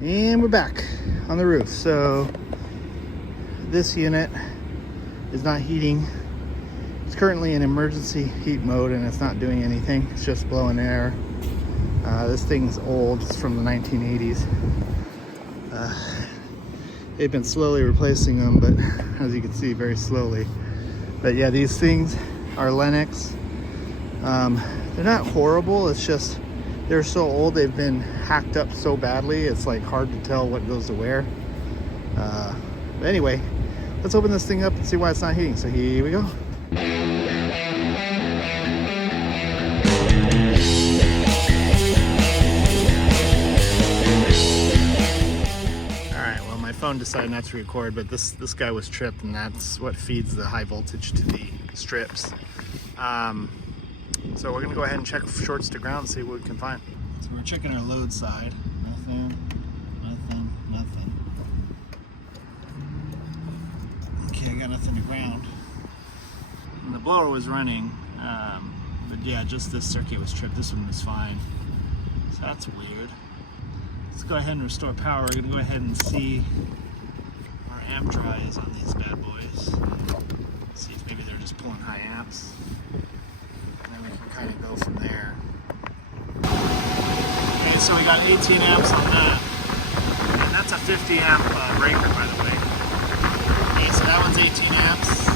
And we're back on the roof. So this unit is not heating. It's currently in emergency heat mode and it's not doing anything. It's just blowing air. This thing's old. It's from the 1980s. They've been slowly replacing them, but as you can see, very slowly. But yeah, these things are Lennox. They're not horrible. It's just they're so old. They've been hacked up so badly. It's like hard to tell what goes to where. But anyway, let's open this thing up and see why it's not heating. So here we go. Phone decided not to record, but this guy was tripped, and that's what feeds the high voltage to the strips. So we're gonna go ahead and check shorts to ground and see what we can find. So we're checking our load side. Nothing. Okay, I got nothing to ground. And the blower was running, but yeah, just this circuit was tripped. This one was fine. So that's weird. Let's go ahead and restore power. We're gonna go ahead and see our amp draw is on these bad boys. See if maybe they're just pulling high amps. And then we can kind of go from there. Okay, so we got 18 amps on that. And that's a 50 amp breaker, by the way. Okay, so that one's 18 amps.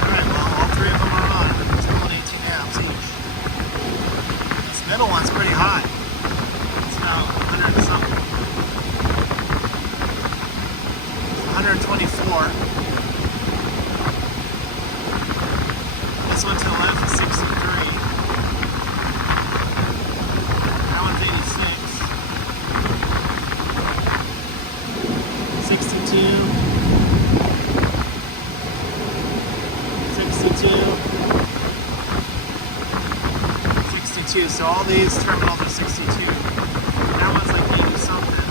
Alright, well, all three of them are on. It's pulling 18 amps each. This middle one's pretty hot. 100 and something. 124. This one to the left is 63. That one's 86. 62. 62. 62. So all these terminals are 62. That one's like 80 something.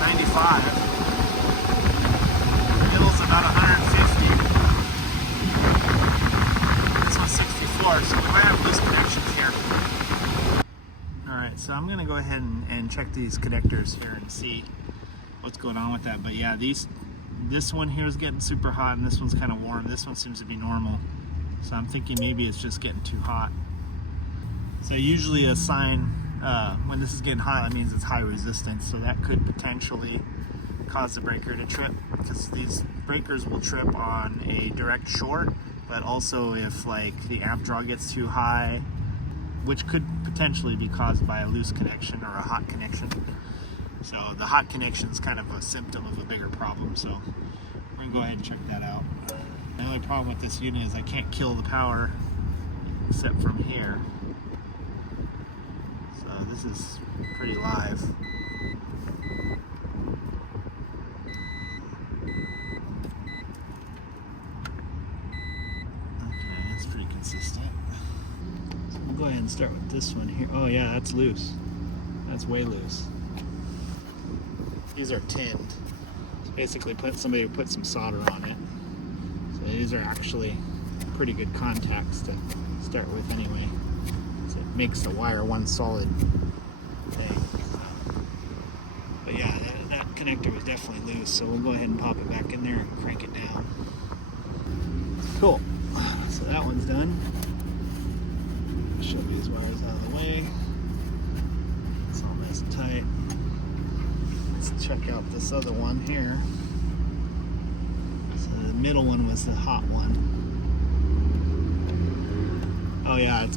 95. Middle's about 150. This one's 64, so we might have loose connections here. Alright, so I'm gonna go ahead and check these connectors here and see what's going on with that. But yeah, this one here is getting super hot and this one's kind of warm. This one seems to be normal. So I'm thinking maybe it's just getting too hot. So usually a sign when this is getting hot, that means it's high resistance, so that could potentially cause the breaker to trip, because these breakers will trip on a direct short, but also if like the amp draw gets too high, which could potentially be caused by a loose connection or a hot connection. So the hot connection is kind of a symptom of a bigger problem, so we're gonna go ahead and check that out. The only problem with this unit is I can't kill the power except from here. This is pretty live. Okay, that's pretty consistent. So we'll go ahead and start with this one here. Oh yeah, that's loose. That's way loose. These are tinned. So basically somebody put some solder on it. So these are actually pretty good contacts to start with anyway. So it makes the wire one solid thing. But yeah, that connector was definitely loose, so we'll go ahead and pop it back in there and crank it down. Cool. So that one's done. Shove these wires out of the way. It's all nice and tight. Let's check out this other one here. So the middle one was the hot one. Oh yeah, it's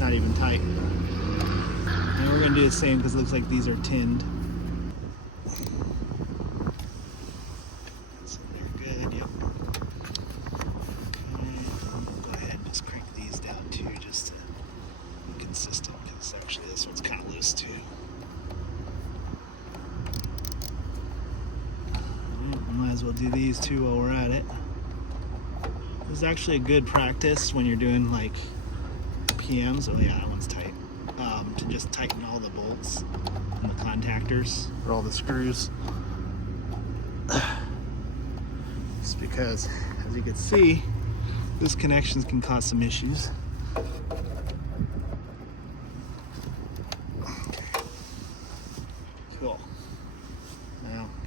not even tight. And we're gonna do the same because it looks like these are tinned. So they're good, yep. Okay, we'll go ahead and just crank these down too, just to be consistent, because actually this one's kind of loose too. Might as well do these two while we're at it. This is actually a good practice when you're doing like PMs. Oh yeah, that one's tight. To just tighten all the bolts and the contactors or all the screws. Just because, as you can see, these connections can cause some issues.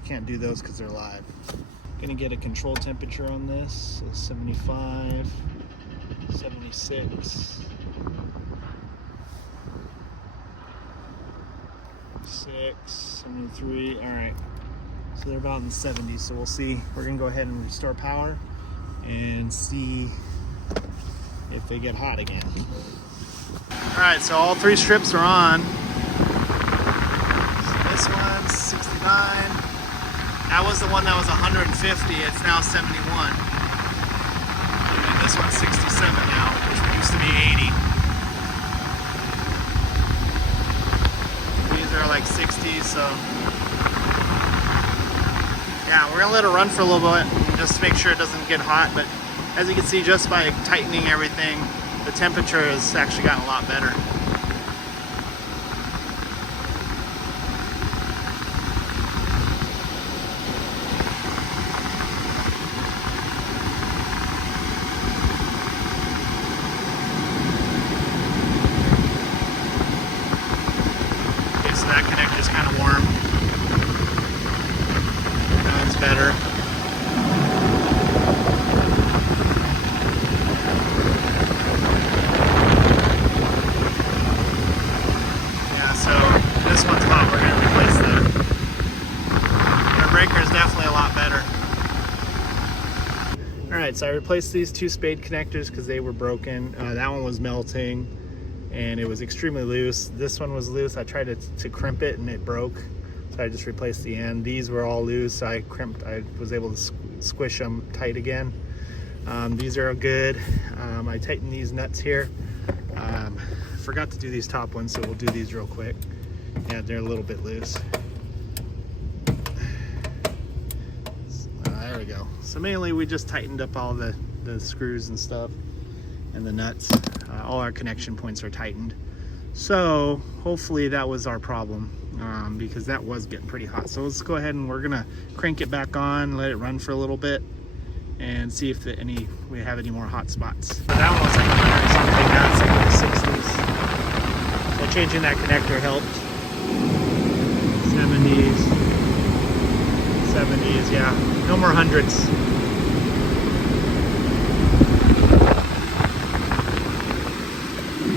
can't do those because they're live. Gonna get a control temperature on this. So 75, 76, 73. All right. So they're about in the 70s. So we'll see. We're gonna go ahead and restore power and see if they get hot again. All right. So all 3 strips are on. So this one's 69. That was the one that was 150. It's now 71. And this one's 67 now, which used to be 80. These are like 60s, so yeah, we're gonna let it run for a little bit just to make sure it doesn't get hot. But as you can see, just by tightening everything, the temperature has actually gotten a lot better. So that connector's kind of warm. Now it's better. Yeah, so this one's hot. We're going to replace that. The breaker is definitely a lot better. Alright, so I replaced these 2 spade connectors because they were broken. That one was melting and it was extremely loose. This one was loose. I tried to crimp it and it broke, so I just replaced the end. These were all loose, so I was able to squish them tight again. These are good. I tightened these nuts here. Forgot to do these top ones, so we'll do these real quick. Yeah, they're a little bit loose. There we go. So mainly we just tightened up all the screws and stuff and the nuts. All our connection points are tightened. So hopefully that was our problem, because that was getting pretty hot. So let's go ahead and we're gonna crank it back on, let it run for a little bit, and see if we have any more hot spots. That one was like 100 something, now it's like in the 60s. So changing that connector helped. 70s, yeah. No more hundreds.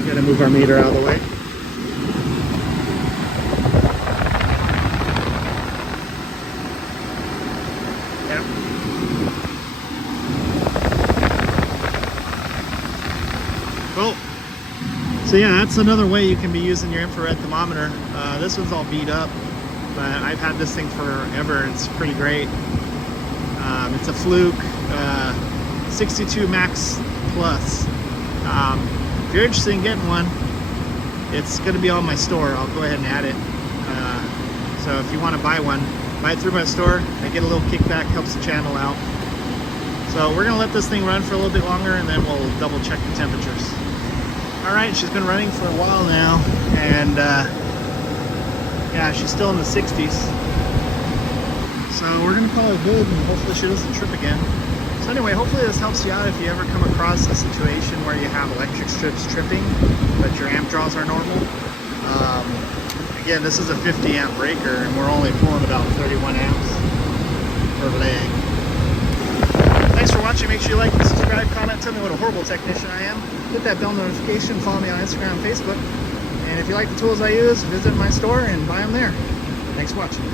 Gotta move our meter out of the way. Yep. Cool. So yeah, that's another way you can be using your infrared thermometer. This one's all beat up, but I've had this thing forever. It's pretty great. It's a Fluke 62 Max Plus. If you're interested in getting one, it's going to be on my store. I'll go ahead and add it. So if you want to buy one, buy it through my store. I get a little kickback, helps the channel out. So we're going to let this thing run for a little bit longer, and then we'll double check the temperatures. All right, she's been running for a while now, and yeah, she's still in the 60s. So we're going to call it good, and hopefully she doesn't trip again. So anyway, hopefully this helps you out if you ever come across a situation where you have electric strips tripping, but your amp draws are normal. Again, this is a 50 amp breaker, and we're only pulling about 31 amps per leg. Thanks for watching. Make sure you like and subscribe, comment, tell me what a horrible technician I am. Hit that bell notification, follow me on Instagram and Facebook. And if you like the tools I use, visit my store and buy them there. Thanks for watching.